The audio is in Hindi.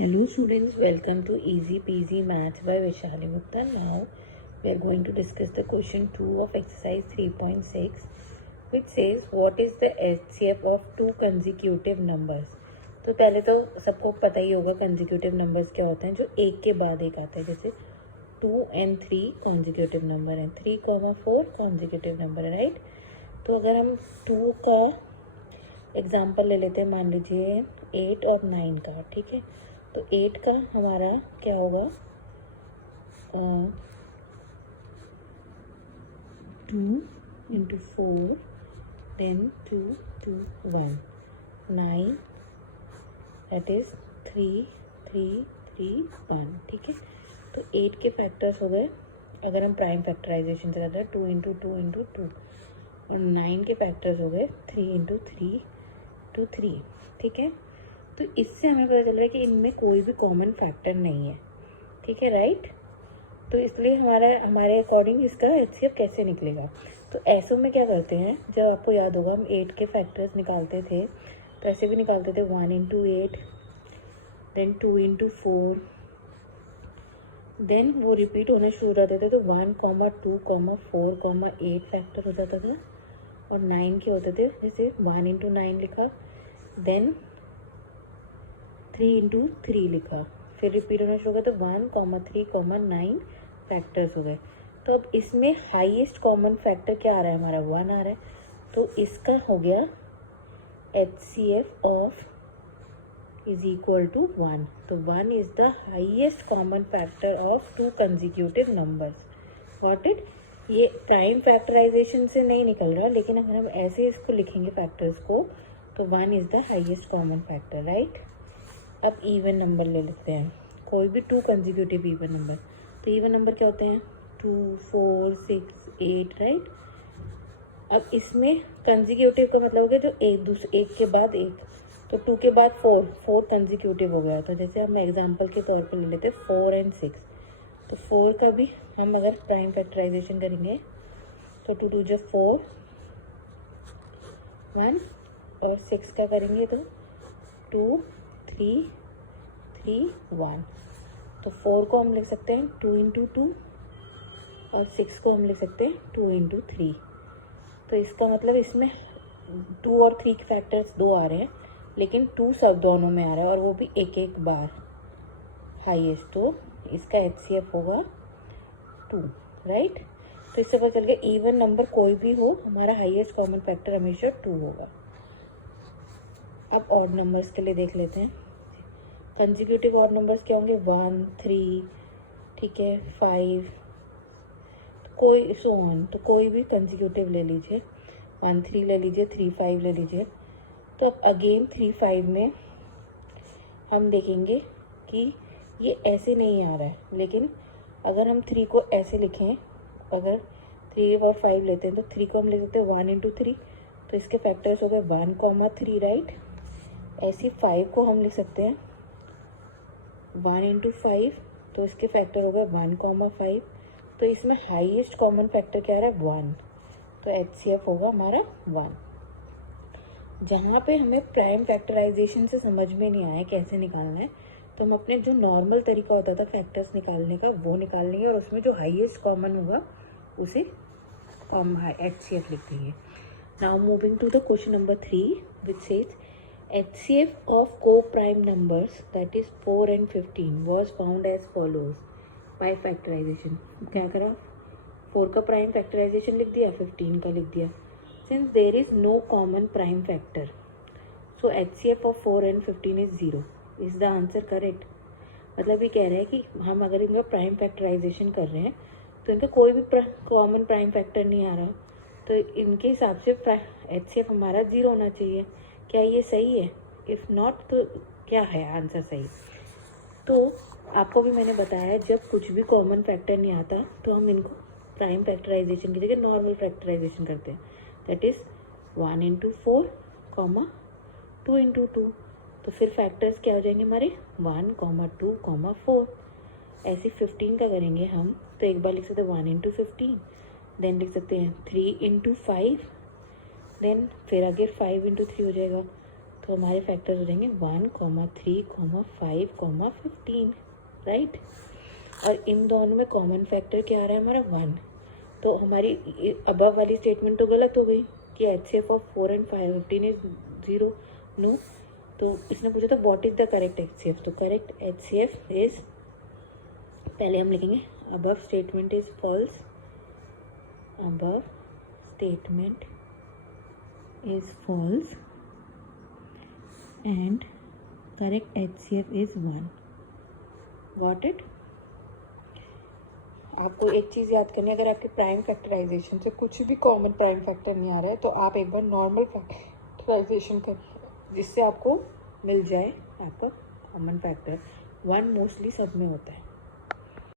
Hello students, welcome to Easy Peasy Maths by Vishali Gupta. Now we are going to discuss the question 2 of exercise 3.6 which says what is the HCF of two consecutive numbers. तो पहले तो सबको पता ही होगा consecutive numbers क्या होते हैं, जो एक के बाद एक आता है, जैसे 2 and 3 consecutive number हैं, 3, 4 consecutive number है, राइट। तो अगर हम 2 का एग्जाम्पल ले लेते हैं, मान लीजिए 8 और 9 का, ठीक है। तो 8 का हमारा क्या होगा, 2 into 4 then 2 2 1 9 that is 3 3 3 1, ठीक है। तो 8 के फैक्टर्स हो गए, अगर हम प्राइम फैक्टराइजेशन से करते हैं 2 into 2 into 2, और 9 के फैक्टर्स हो गए 3 into 3 to 3, ठीक है। तो इससे हमें पता चल रहा है कि इनमें कोई भी कॉमन फैक्टर नहीं है, ठीक है, राइट। तो इसलिए हमारे अकॉर्डिंग इसका एचसीएफ कैसे निकलेगा। तो ऐसों में क्या करते हैं, जब आपको याद होगा हम 8 के फैक्टर्स निकालते थे तो ऐसे भी निकालते थे, 1 into 8 देन 2 into 4, देन वो रिपीट होना शुरू हो जाते थे। तो 1, 2, 4, 8 फैक्टर हो जाता था, और 9 के होते थे, जैसे 1 into 9 लिखा, देन 3 into 3 लिखा, फिर रिपीट होना शुरू हो गया, तो 1, 3, 9 फैक्टर्स हो गए। तो अब इसमें हाईएस्ट कॉमन फैक्टर क्या आ रहा है, हमारा 1 आ रहा है। तो इसका हो गया HCF of is equal to 1। तो 1 is the highest common factor of two consecutive numbers. Got it. ये प्राइम फैक्टराइजेशन से नहीं निकल रहा, लेकिन अगर हम ऐसे इसको लिखेंगे फैक्टर्स को, तो 1 is the highest common factor, right. अब इवन नंबर ले लेते हैं, कोई भी टू कंसेक्यूटिव इवन नंबर। तो इवन नंबर क्या होते हैं, 2, 4, 6, 8, राइट। अब इसमें कंसेक्यूटिव का मतलब हो गया जो एक के बाद एक, तो 2 के बाद 4 कंसेक्यूटिव हो गया। तो जैसे हम एग्जांपल के तौर पे ले लेते हैं 4 and 6। तो 4 का भी हम अगर प्राइम फैक्टराइजेशन करेंगे तो 2 2 4 1, और 6 का करेंगे तो 2 3 3 1। तो 4 को हम लिख सकते हैं 2 into 2, और 6 को हम लिख सकते हैं 2 into 3। तो इसका मतलब इसमें 2 और 3 के फैक्टर्स 2 आ रहे हैं, लेकिन 2 सब दोनों में आ रहा है, और वो भी एक एक बार हाईएस्ट। तो इसका HCF होगा 2, राइट। तो इससे पता चल गया इवन नंबर कोई भी हो, हमारा हाईएस्ट कॉमन फैक्टर हमेशा 2 होगा। अब ऑड नंबर्स के लिए देख लेते हैं। कंसेक्यूटिव ऑड नंबर्स क्या होंगे, 1, 3, ठीक है, 5, कोई सो ऑन। तो कोई भी कंसेक्यूटिव ले लीजिए, 1 3 ले लीजिए, 3 5 ले लीजिए। तो अब अगेन 3 5 में हम देखेंगे कि ये ऐसे नहीं आ रहा है, लेकिन अगर हम 3 को ऐसे लिखें, अगर 3 और 5 लेते हैं तो 3 को हम लिख सकते हैं 1 into 3, तो इसके फैक्टर्स हो गए 1, 3, राइट। ऐसे 5 को हम लिख सकते हैं 1 into 5, तो इसके फैक्टर हो गए 1, 5। तो इसमें हाईएस्ट कॉमन फैक्टर क्या आ रहा है, 1। तो HCF होगा हमारा 1। जहाँ पे हमें प्राइम फैक्टराइजेशन से समझ में नहीं आया कैसे निकालना है, तो हम अपने जो नॉर्मल तरीका होता था फैक्टर्स निकालने का वो निकाल लेंगे, और उसमें जो हाईएस्ट कॉमन होगा उसे हम HCF लिख देंगे। Now moving to the question number 3 which says HCF of co-prime numbers that is 4 and 15 was found as follows by factorization। क्या करा, 4 का प्राइम फैक्टराइजेशन लिख दिया, 15 का लिख दिया। Since there is no common prime factor, so HCF of 4 and 15 is 0। Is the answer correct? मतलब ये कह रहा है कि हम अगर इनका प्राइम फैक्टराइजेशन कर रहे हैं तो इनका कोई भी कॉमन प्राइम फैक्टर नहीं आ रहा, तो इनके हिसाब से HCF हमारा 0 होना चाहिए। क्या ये सही है? इफ़ नॉट तो क्या है आंसर सही? तो आपको भी मैंने बताया जब कुछ भी कॉमन फैक्टर नहीं आता तो हम इनको प्राइम फैक्टराइजेशन की जगह नॉर्मल फैक्टराइजेशन करते हैं, दैट इज़ 1 into 4, 2 into 2। तो फिर फैक्टर्स क्या हो जाएंगे हमारे 1, 2, 4। ऐसे 15 का करेंगे हम, तो एक बार लिख सकते हैं 1 into 15, देन लिख सकते हैं 3 into 5, देन फिर आगे 5 into 3 हो जाएगा, तो हमारे फैक्टर्स हो जाएंगे 1, 3, 5, 15, राइट। और इन दोनों में कॉमन फैक्टर क्या आ रहा है हमारा 1। तो हमारी अबव वाली स्टेटमेंट तो गलत हो गई कि HCF of 4 and 5 15 is 0, no. तो इसने पूछा था what is the correct HCF, तो करेक्ट HCF इज, पहले हम लिखेंगे above statement is false, above statement is false and correct HCF is 1. Got it? आपको एक चीज़ याद करनी है, अगर आपके प्राइम फैक्टराइजेशन से कुछ भी कॉमन प्राइम फैक्टर नहीं आ रहा है तो आप एक बार नॉर्मल फैक्टराइजेशन करिए जिससे आपको मिल जाए आपका कॉमन फैक्टर। 1 मोस्टली सब में होता है।